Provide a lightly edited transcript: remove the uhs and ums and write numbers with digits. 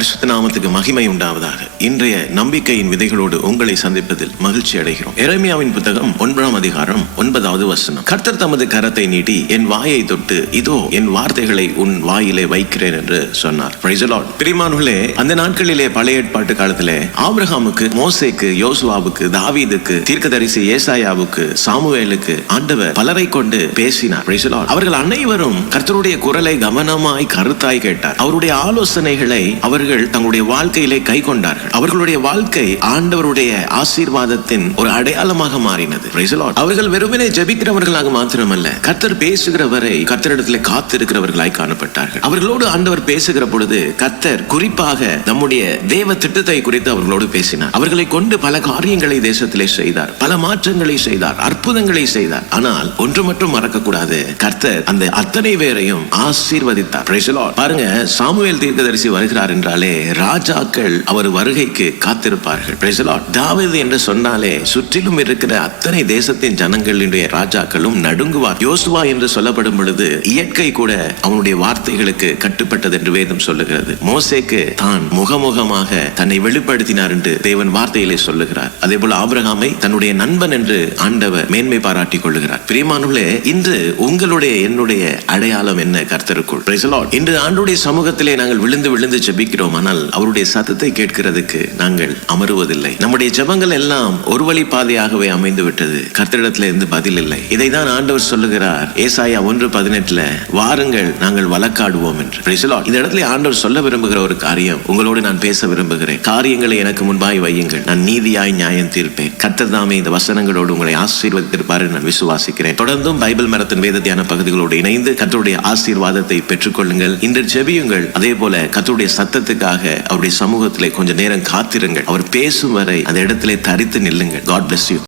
பரிசுத்த நாமத்துக்கு மகிமை உண்டாவதாக. இன்றைய நம்பிக்கையின் விதைகளோடு உங்களை சந்திப்பதில் மகிழ்ச்சி அடைகிறோம். எரேமியாவின் புத்தகம் 9ஆம் அதிகாரம் 9வது வசனம். கர்த்தர் தமது கரத்தை நீட்டி என் வாயை தொட்டு இதோ என் வார்த்தைகளை உன் வாயிலே வைக்கிறேன் என்று சொன்னார். Praise the Lord. பிரியமானவர்களே, அந்த நாட்களிலே பழைய ஏற்பாட்டு காலத்திலே ஆபிரகாமுக்கு, மோசேக்கு, யோசுவாவுக்கு, தாவீதுக்கு, தீர்க்கதரிசி ஏசாயாவுக்கு, சாமுவேலுக்கு ஆண்டவர் பலரை கொண்டு பேசினார். Praise the Lord. அவர்கள் அனைவரும் கர்த்தருடைய குரலை கவனமாய் கருத்தாய் கேட்டார். அவருடைய ஆலோசனைகளை அவர்கள் தங்களுடைய வாழ்க்கையிலே கை கொண்டார்கள். அவர்களுடைய வாழ்க்கை ஆண்டவருடைய ஆசீர்வாதத்தின் ஒரு அடையாளமாக மாறினது. Praise the Lord. அவர்கள் வெறுமனே ஜெபிக்கிறவர்களாக மாத்திரமல்ல, கர்த்தர் பேசுகிற வரை கர்த்தரிடத்திலே காத்திருக்கிறவர்களாய் காணப்பட்டார்கள். அவர்களோடு ஆண்டவர் பேசுகிற பொழுது கர்த்தர் குறிப்பாக நம்முடைய தேவ திட்டத்தை குறித்து அவர்களோடு பேசினார். அவர்களை கொண்டு பல காரியங்களை தேசத்திலே செய்தார், பல மாற்றங்களை செய்தார், அற்புதங்களை செய்தார். ஆனால் ஒன்று மட்டும் மறக்க கூடாது, கர்த்தர் அந்த அத்தனை பேரையும் ஆசீர்வதித்தார். Praise the Lord. பாருங்க, சாமுவேல் தீர்க்கதரிசி வருகிறார் என்றாலே ராஜாக்கள் அவர் வருகைக்கு காத்திருப்பார்கள். Praise the Lord. தாவீது என்று சொன்னாலே சுற்றிலும் இருக்கிற அத்தனை தேசத்தின் ஜனங்களுடைய ராஜாக்களும் நடுங்குவார். யோசுவா என்று சொல்லப்படும் பொழுது இயற்கை கூட அவனுடைய வார்த்தைகளுக்கு கட்டுப்பட்டது என்று வேதம் சொல்லுகிறது. மோசேக்கு தான் முகமுகமாக தன்னை வெளிப்படுத்தினார் என்று தேவன் வார்த்தையிலே சொல்லுகிறார். அதே போல ஆபிரகாமை தன்னுடைய நண்பன் என்று ஆண்டவர் மேன்மை பாராட்டிக் கொள்ளுகிறார். பிரியமானவர்களே, இன்று உங்களுடைய என்னுடைய அடையாளம் என்ன கர்த்தருக்குள்? Praise the Lord. இன்று ஆண்டவருடைய சமூகத்திலே நாங்கள் விழுந்து ஜெபிக்கிறோம், ஆனால் அவருடைய சத்தத்தை கேட்கிறதுக்கு நாங்கள் அமருவதில்லை. நம்முடைய ஜெபங்கள் எல்லாம் ஒரு வழி பாதையாகவே அமைந்து விட்டது. கர்த்தரிடத்தில் இருந்து பதில் இல்லை. இதைதான் ஆண்டவர் சொல்லுகிறார் ஏசாயா 1:18, வாருங்கள் நாங்கள் வழக்காடுவோம் என்று. Praise the Lord. இந்த இடத்துல ஆண்டவர் சொல்ல விரும்புகிற ஒரு காரியம் உங்களோடு நான் பேச விரும்புகிறேன். காரியங்களை எனக்கு முன்பாய் வையுங்கள், நான் நீதியாய் நியாயம் தீர்ப்பேன். கர்த்தர் தாமே இந்த வசனங்களோடு உங்களை ஆசீர்வதித்திருப்பார் நான் விசுவாசிக்கிறேன். தொடர்ந்தும் பைபிள் மரத்தின் வேத தியான பகுதிகளோடு இணைந்து கர்த்தருடைய ஆசீர்வாதத்தை பெற்றுக்கொள்ளுங்கள். இன்று ஜெபியுங்கள். அதே போல கர்த்தருடைய சத்தத்துக்காக அவருடைய சமூகத்திலே கொஞ்ச நேரம் காத்திருங்கள். அவர் பேசும் வரை அந்த இடத்திலே தரித்து நில்லுங்கள். God bless you.